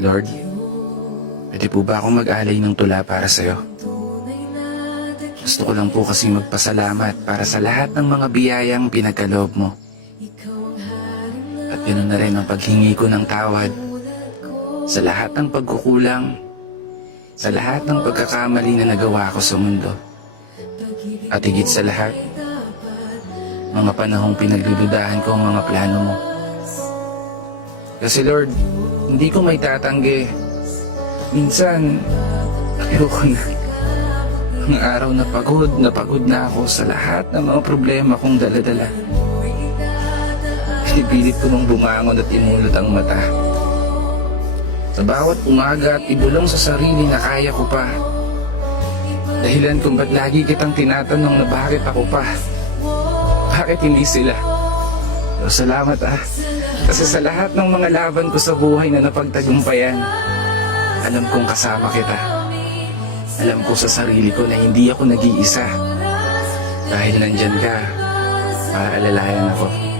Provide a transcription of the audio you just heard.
Lord, pwede po ba akong mag-alay ng tula para sa'yo? Gusto ko lang po kasi magpasalamat para sa lahat ng mga biyayang pinagkaloob mo. At ganoon na rin ang paghingi ko ng tawad sa lahat ng pagkukulang, sa lahat ng pagkakamali na nagawa ko sa mundo. At higit sa lahat, mga panahong pinagdududahan ko ang mga plano mo. Kasi Lord, hindi ko may tatanggi. Minsan, ayoko na. Ang araw na pagod na ako sa lahat ng mga problema kong daladala. Pinipilit ko nung bumangon at imulot ang mata. Sa bawat umaga at ibulong sa sarili na kaya ko pa. Dahilan kung ba't lagi kitang tinatanong na bakit ako pa. Bakit hindi sila? Pero salamat Kasi sa lahat ng mga laban ko sa buhay na napagtagumpayan, alam kong kasama kita. Alam ko sa sarili ko na hindi ako nag-iisa. Dahil nandyan ka para alalayan ako.